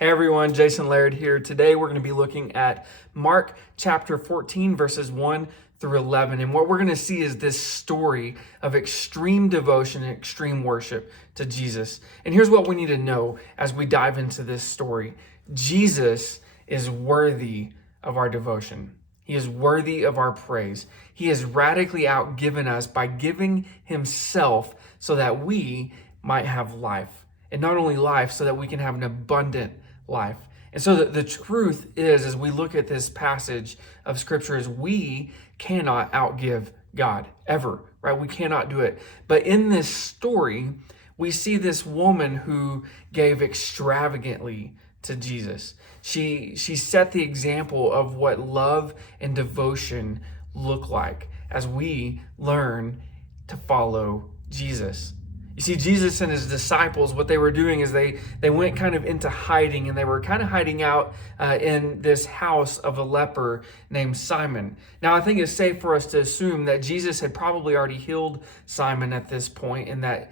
Hey everyone, Jason Laird here. Today we're going to be looking at Mark chapter 14, verses 1 through 11. And what we're going to see is this story of extreme devotion and extreme worship to Jesus. And here's what we need to know as we dive into this story. Jesus is worthy of our devotion. He is worthy of our praise. He has radically outgiven us by giving himself so that we might have life. And not only life, so that we can have an abundant life. And so the truth is, as we look at this passage of scripture, is we cannot outgive God ever, right? We cannot do it. But in this story, we see this woman who gave extravagantly to Jesus. She set the example of what love and devotion look like as we learn to follow Jesus. You see, Jesus and his disciples, what they were doing is they went kind of into hiding, and they were kind of hiding out in this house of a leper named Simon. Now, I think it's safe for us to assume that Jesus had probably already healed Simon at this point, and that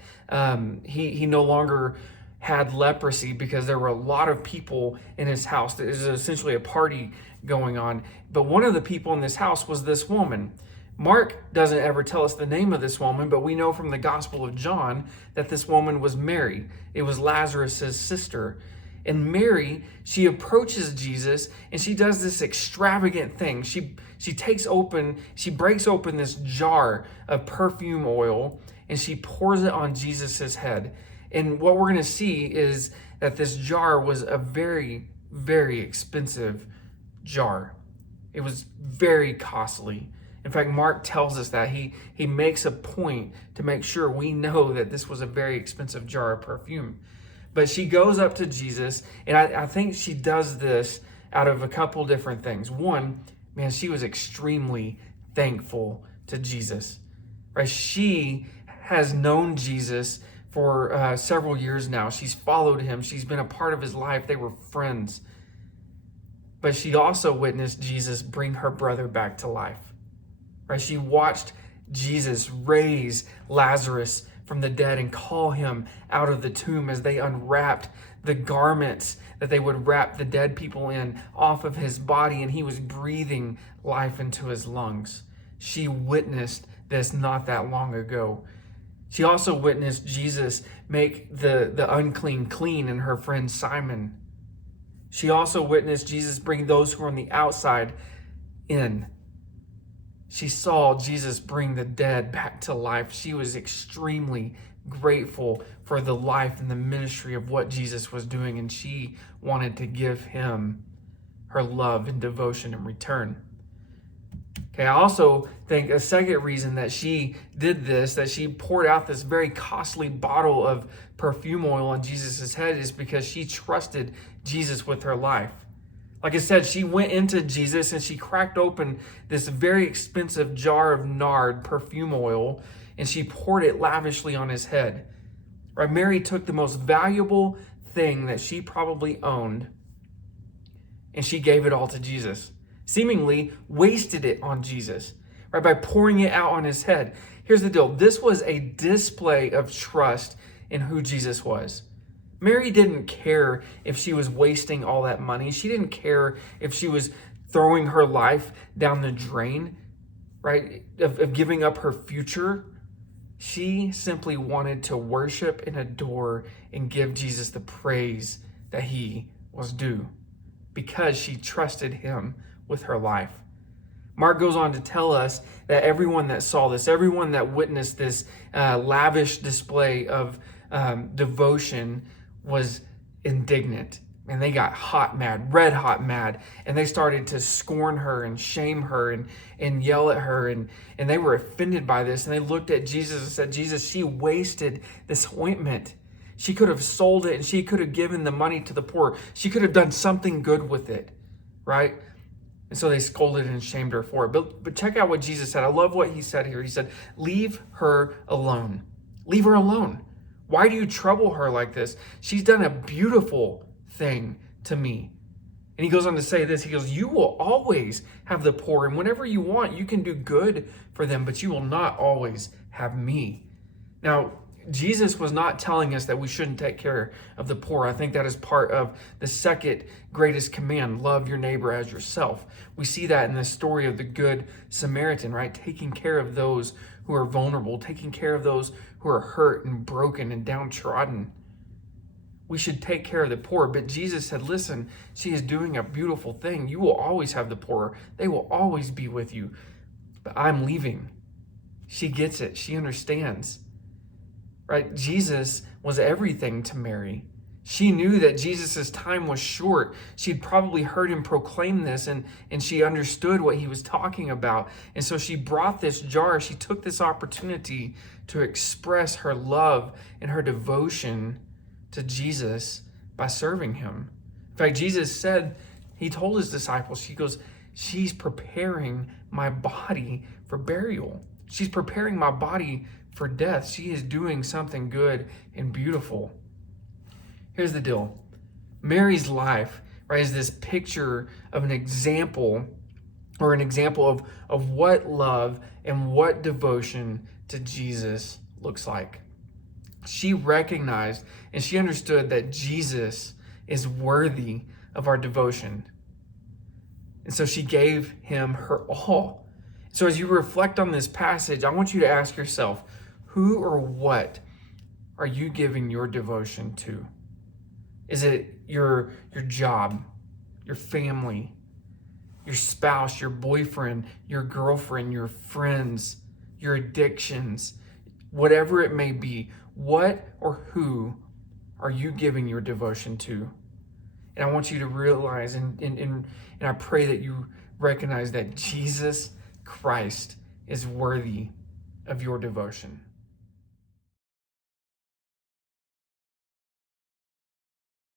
he no longer had leprosy because there were a lot of people in his house. There was essentially a party going on. But one of the people in this house was this woman. Mark doesn't ever tell us the name of this woman, but we know from the Gospel of John that this woman was Mary. It was Lazarus' sister. And Mary, she approaches Jesus and she does this extravagant thing. She breaks open this jar of perfume oil and she pours it on Jesus' head. And what we're going to see is that this jar was a very, very expensive jar. It was very costly. In fact, Mark tells us that he makes a point to make sure we know that this was a very expensive jar of perfume. But she goes up to Jesus, and I think she does this out of a couple different things. One, man, she was extremely thankful to Jesus. Right? She has known Jesus for several years now. She's followed him. She's been a part of his life. They were friends. But she also witnessed Jesus bring her brother back to life. Right? She watched Jesus raise Lazarus from the dead and call him out of the tomb as they unwrapped the garments that they would wrap the dead people in off of his body, and he was breathing life into his lungs. She witnessed this not that long ago. She also witnessed Jesus make the unclean clean in her friend Simon. She also witnessed Jesus bring those who were on the outside in. She saw Jesus bring the dead back to life. She was extremely grateful for the life and the ministry of what Jesus was doing, and she wanted to give him her love and devotion in return. Okay, I also think a second reason that she did this, that she poured out this very costly bottle of perfume oil on Jesus' head, is because she trusted Jesus with her life. Like I said, she went into Jesus and she cracked open this very expensive jar of nard perfume oil and she poured it lavishly on his head. Right? Mary took the most valuable thing that she probably owned and she gave it all to Jesus. Seemingly wasted it on Jesus, right? By pouring it out on his head. Here's the deal. This was a display of trust in who Jesus was. Mary didn't care if she was wasting all that money. She didn't care if she was throwing her life down the drain, right? Of giving up her future. She simply wanted to worship and adore and give Jesus the praise that he was due because she trusted him with her life. Mark goes on to tell us that everyone that saw this, everyone that witnessed this lavish display of devotion was indignant, and they got hot mad, red hot mad, and they started to scorn her and shame her and yell at her, and they were offended by this, and they looked at Jesus and said, Jesus, she wasted this ointment. She could have sold it and she could have given the money to the poor. She could have done something good with it, right? And so they scolded and shamed her for it. But check out what Jesus said. I love what he said here. He said, leave her alone. Leave her alone. Why do you trouble her like this? She's done a beautiful thing to me. And he goes on to say this. He goes, you will always have the poor, and whenever you want, you can do good for them, but you will not always have me. Now, Jesus was not telling us that we shouldn't take care of the poor. I think that is part of the second greatest command, love your neighbor as yourself. We see that in the story of the Good Samaritan, right? Taking care of those who are vulnerable, taking care of those who are hurt and broken and downtrodden. We should take care of the poor. But Jesus said, listen, she is doing a beautiful thing. You will always have the poor. They will always be with you. But I'm leaving. She gets it. She understands. Right? Jesus was everything to Mary. She knew that Jesus' time was short. She'd probably heard him proclaim this, and she understood what he was talking about. And so she brought this jar. She took this opportunity to express her love and her devotion to Jesus by serving him. In fact, Jesus said, he told his disciples, he goes, she's preparing my body for burial. She's preparing my body for death. She is doing something good and beautiful. Here's the deal. Mary's life, right, is this picture of an example of what love and what devotion to Jesus looks like. She recognized and she understood that Jesus is worthy of our devotion. And so she gave him her all. So as you reflect on this passage, I want you to ask yourself, who or what are you giving your devotion to? Is it your job, your family, your spouse, your boyfriend, your girlfriend, your friends, your addictions, whatever it may be? What or who are you giving your devotion to? And I want you to realize, and I pray that you recognize that Jesus Christ is worthy of your devotion.